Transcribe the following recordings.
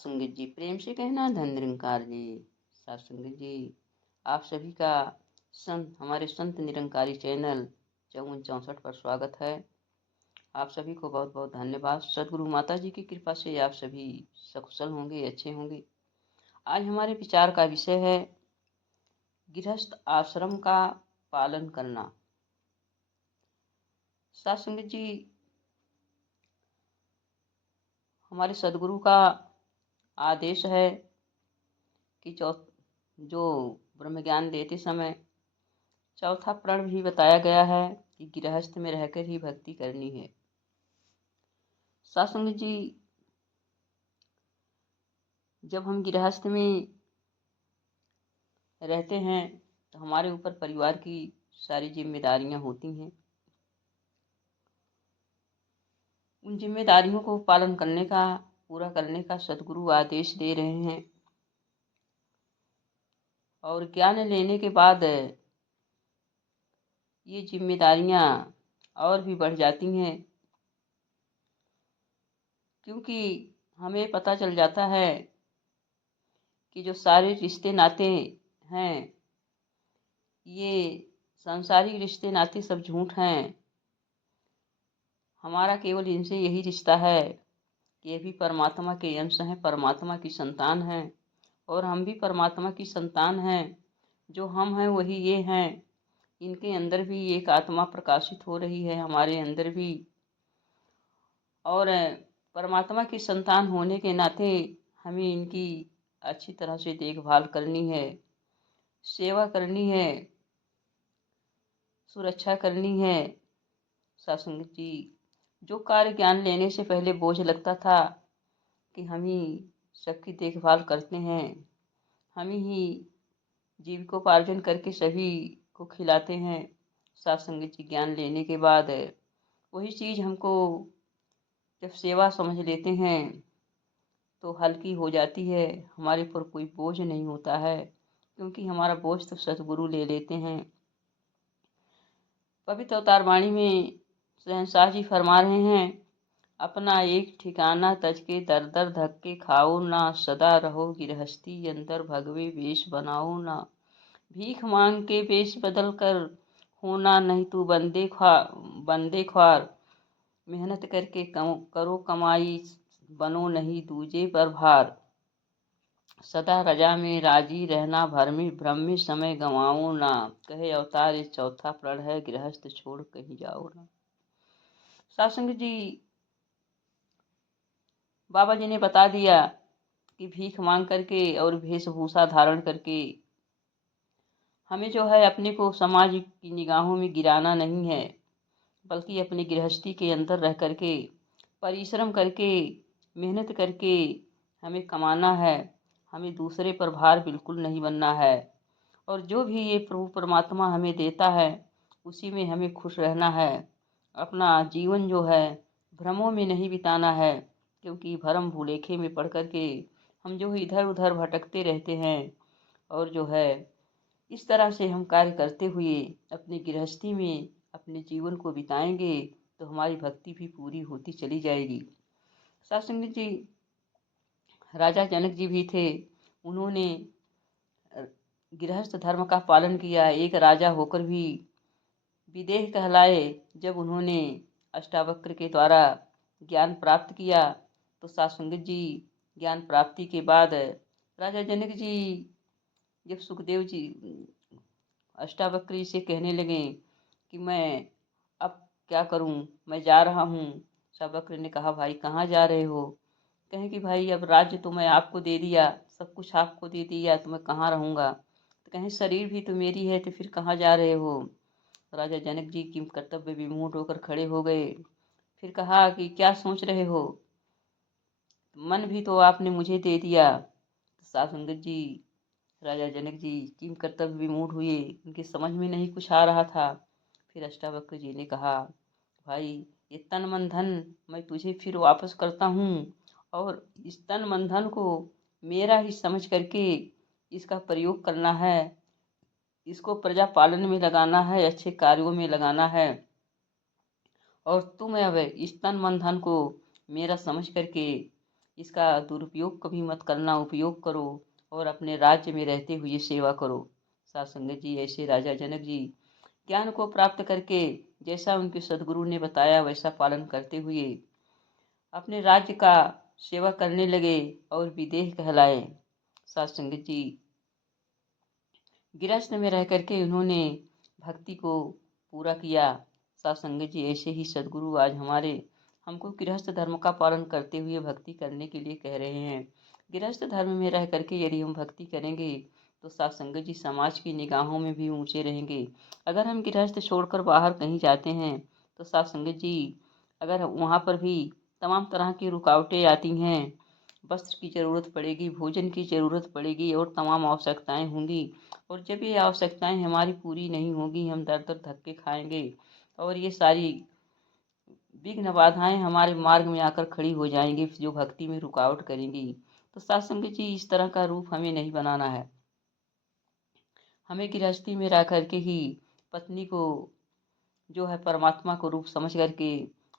संगीत जी प्रेम से कहना धन निरंकार जी। साथ संगीत जी, आप सभी का हमारे संत निरंकारी चैनल 5464 पर स्वागत है। आप सभी को बहुत बहुत धन्यवाद। सदगुरु माता जी की कृपा से आप सभी सकुशल होंगे, अच्छे होंगे। आज हमारे विचार का विषय है गृहस्थ आश्रम का पालन करना। साथ संगीत जी, हमारे सदगुरु का आदेश है कि जो ब्रह्म ज्ञान देते समय चौथा प्रण भी बताया गया है कि गृहस्थ में रहकर ही भक्ति करनी है। सत्संग जी, जब हम गृहस्थ में रहते हैं तो हमारे ऊपर परिवार की सारी जिम्मेदारियां होती हैं। उन जिम्मेदारियों को पालन करने का, पूरा करने का सदगुरु आदेश दे रहे हैं। और ज्ञान लेने के बाद ये जिम्मेदारियां और भी बढ़ जाती हैं, क्योंकि हमें पता चल जाता है कि जो सारे रिश्ते नाते हैं, ये सांसारिक रिश्ते नाते सब झूठ हैं। हमारा केवल इनसे यही रिश्ता है कि ये भी परमात्मा के अंश हैं, परमात्मा की संतान हैं और हम भी परमात्मा की संतान हैं। जो हम हैं वही ये हैं। इनके अंदर भी एक आत्मा प्रकाशित हो रही है, हमारे अंदर भी। और परमात्मा की संतान होने के नाते हमें इनकी अच्छी तरह से देखभाल करनी है, सेवा करनी है, सुरक्षा करनी है। सत्संग जी, जो कार्य ज्ञान लेने से पहले बोझ लगता था कि हम ही सबकी देखभाल करते हैं, हम ही जीविकोपार्जन करके सभी को खिलाते हैं, सत्संग जी ज्ञान लेने के बाद वही चीज़ हमको जब सेवा समझ लेते हैं तो हल्की हो जाती है। हमारे पर कोई बोझ नहीं होता है, क्योंकि हमारा बोझ तो सतगुरु ले लेते हैं। पवित्र अवतार वाणी में शहंशाह जी फरमा रहे हैं, अपना एक ठिकाना तज के दर दर धक्के खाओ ना, सदा रहो गृहस्थी अंदर भगवे वेश बनाओ ना। भीख मांग के वेश बदल कर होना नहीं तू बंदे ख्वार, मेहनत करके करो कमाई, बनो नहीं दूजे पर भार। सदा रजा में राजी रहना, भ्रम में समय गंवाओ ना। कहे अवतार इस चौथा प्रण है, गृहस्थ छोड़ कहीं जाओ ना। सत्संग जी, बाबा जी ने बता दिया कि भीख मांग करके और वेशभूषा धारण करके हमें जो है अपने को समाज की निगाहों में गिराना नहीं है, बल्कि अपनी गृहस्थी के अंदर रह करके परिश्रम करके मेहनत करके हमें कमाना है। हमें दूसरे पर भार बिल्कुल नहीं बनना है। और जो भी ये प्रभु परमात्मा हमें देता है उसी में हमें खुश रहना है। अपना जीवन जो है भ्रमों में नहीं बिताना है, क्योंकि भरम भूलेखे में पढ़ करके हम जो इधर उधर भटकते रहते हैं। और जो है इस तरह से हम कार्य करते हुए अपनी गृहस्थी में अपने जीवन को बिताएंगे तो हमारी भक्ति भी पूरी होती चली जाएगी। सत्संग जी, राजा जनक जी भी थे, उन्होंने गृहस्थ धर्म का पालन किया। एक राजा होकर भी विदेह कहलाए। जब उन्होंने अष्टावक्र के द्वारा ज्ञान प्राप्त किया तो सत्संग जी, ज्ञान प्राप्ति के बाद राजा जनक जी जब सुखदेव जी अष्टावक्र से कहने लगे कि मैं अब क्या करूं, मैं जा रहा हूं। अष्टावक्र ने कहा, भाई कहाँ जा रहे हो? कहें कि भाई अब राज्य तो मैं आपको दे दिया, सब कुछ आपको दे दिया, तो मैं कहाँ रहूँगा? तो कहें शरीर भी तो मेरी है, तो फिर कहाँ जा रहे हो? राजा जनक जी की कर्तव्य विमूढ़ होकर खड़े हो गए। फिर कहा कि क्या सोच रहे हो? मन भी तो आपने मुझे दे दिया। तो साध संगत जी, राजा जनक जी किम कर्तव्य विमूढ़ हुए, उनकी समझ में नहीं कुछ आ रहा था। फिर अष्टावक्र जी ने कहा, भाई ये तन मन धन मैं तुझे फिर वापस करता हूँ, और इस तन मन धन को मेरा ही समझ करके इसका प्रयोग करना है, इसको प्रजा पालन में लगाना है, अच्छे कार्यों में लगाना है। और तुम अब इस तन मन धन को मेरा समझ करके इसका दुरुपयोग कभी मत करना, उपयोग करो और अपने राज्य में रहते हुए सेवा करो। साध संगत जी, ऐसे राजा जनक जी ज्ञान को प्राप्त करके जैसा उनके सदगुरु ने बताया वैसा पालन करते हुए अपने राज्य का सेवा करने लगे और विदेह कहलाए। साध संगत जी, गृहस्थ में रह करके उन्होंने भक्ति को पूरा किया। साध संगत जी, ऐसे ही सदगुरु आज हमको गृहस्थ धर्म का पालन करते हुए भक्ति करने के लिए कह रहे हैं। गृहस्थ धर्म में रह करके यदि हम भक्ति करेंगे तो साध संगत जी समाज की निगाहों में भी ऊंचे रहेंगे। अगर हम गृहस्थ छोड़कर बाहर कहीं जाते हैं तो साध संगत जी, अगर वहाँ पर भी तमाम तरह की रुकावटें आती हैं, वस्त्र की ज़रूरत पड़ेगी, भोजन की ज़रूरत पड़ेगी और तमाम आवश्यकताएं होंगी। और जब ये आवश्यकताएं हमारी पूरी नहीं होगी, हम दर दर धक्के खाएंगे और ये सारी विघ्न बाधाएं हमारे मार्ग में आकर खड़ी हो जाएंगी, जो भक्ति में रुकावट करेंगी। तो साध संगत जी, इस तरह का रूप हमें नहीं बनाना है। हमें गृहस्थी में रह करके ही पत्नी को जो है परमात्मा को रूप समझ करके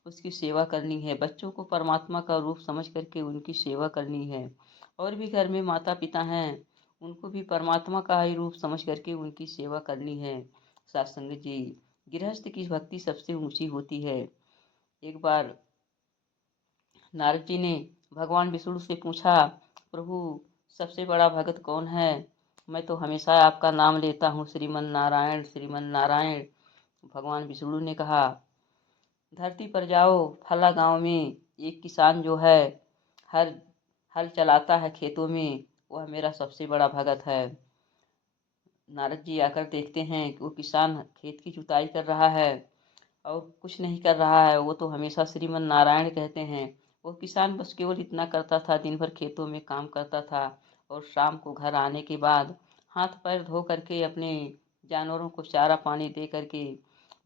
उसकी सेवा करनी है, बच्चों को परमात्मा का रूप समझ करके उनकी सेवा करनी है, और भी घर में माता पिता हैं उनको भी परमात्मा का ही रूप समझ करके उनकी सेवा करनी है। साध संगत जी, गृहस्थ की भक्ति सबसे ऊंची होती है। एक बार नारद जी ने भगवान विष्णु से पूछा, प्रभु सबसे बड़ा भगत कौन है? मैं तो हमेशा आपका नाम लेता हूँ, श्रीमन नारायण श्रीमन नारायण। भगवान विष्णु ने कहा, धरती पर जाओ, फला गांव में एक किसान जो है हर हल चलाता है खेतों में, वह मेरा सबसे बड़ा भगत है। नारद जी आकर देखते हैं कि वो किसान खेत की जुताई कर रहा है और कुछ नहीं कर रहा है, वो तो हमेशा श्रीमन नारायण कहते हैं। वो किसान बस केवल इतना करता था, दिन भर खेतों में काम करता था और शाम को घर आने के बाद हाथ पैर धो करके अपने जानवरों को चारा पानी दे करके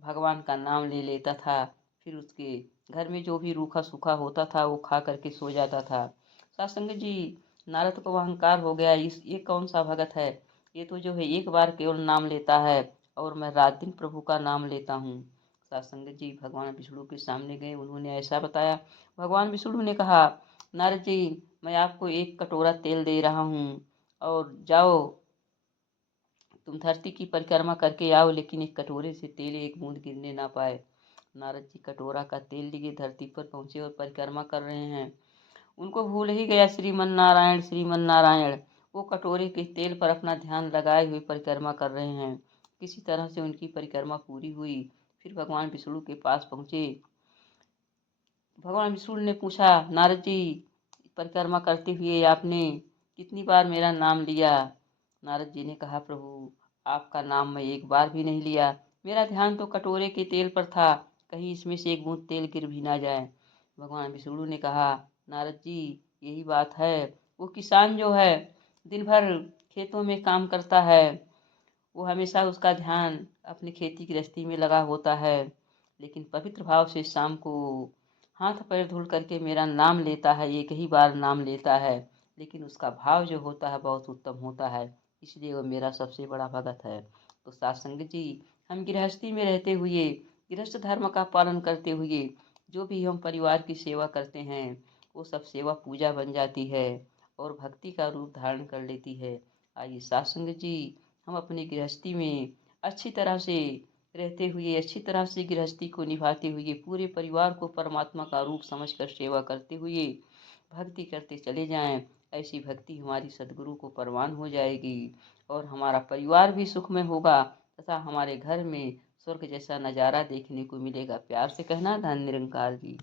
भगवान का नाम ले लेता था। फिर उसके घर में जो भी रूखा सूखा होता था वो खा करके सो जाता था। साथ संगत जी, नारद को अहंकार हो गया, ये कौन सा भगत है? ये तो जो है एक बार केवल नाम लेता है और मैं रात दिन प्रभु का नाम लेता हूँ। साथ संगत जी, भगवान विष्णु के सामने गए, उन्होंने ऐसा बताया। भगवान विष्णु ने कहा, नारद जी, मैं आपको एक कटोरा तेल दे रहा हूँ और जाओ तुम धरती की परिक्रमा करके आओ, लेकिन एक कटोरे से तेल एक बूंद गिरने ना पाए। नारद जी कटोरा का तेल लिए धरती पर पहुंचे और परिक्रमा कर रहे हैं। उनको भूल ही गया श्रीमन नारायण श्रीमन नारायण। वो कटोरे के तेल पर अपना ध्यान लगाए हुए परिक्रमा कर रहे हैं। किसी तरह से उनकी परिक्रमा पूरी हुई। फिर भगवान विष्णु के पास पहुंचे। भगवान विष्णु ने पूछा, नारद जी, परिक्रमा करते हुए आपने कितनी बार मेरा नाम लिया? नारद जी ने कहा, प्रभु आपका नाम मैं एक बार भी नहीं लिया, मेरा ध्यान तो कटोरे के तेल पर था, कहीं इसमें से एक बूंद तेल गिर भी ना जाए। भगवान विष्णु ने कहा, नारद जी, यही बात है। वो किसान जो है दिन भर खेतों में काम करता है, वो हमेशा उसका ध्यान अपनी खेती गृहस्थी में लगा होता है, लेकिन पवित्र भाव से शाम को हाथ पैर धुल करके मेरा नाम लेता है, एक ही बार नाम लेता है, लेकिन उसका भाव जो होता है बहुत उत्तम होता है, इसलिए वो मेरा सबसे बड़ा भगत है। तो साथ संगत जी, हम गृहस्थी में रहते हुए गृहस्थ धर्म का पालन करते हुए जो भी हम परिवार की सेवा करते हैं वो सब सेवा पूजा बन जाती है और भक्ति का रूप धारण कर लेती है। आइए साथ संगत जी, हम अपनी गृहस्थी में अच्छी तरह से रहते हुए, अच्छी तरह से गृहस्थी को निभाते हुए, पूरे परिवार को परमात्मा का रूप समझकर सेवा करते हुए भक्ति करते चले जाएं। ऐसी भक्ति हमारी सदगुरु को परवान हो जाएगी और हमारा परिवार भी सुखमय होगा तथा हमारे घर में स्वर्ग जैसा नज़ारा देखने को मिलेगा। प्यार से कहना, धन निरंकार जी।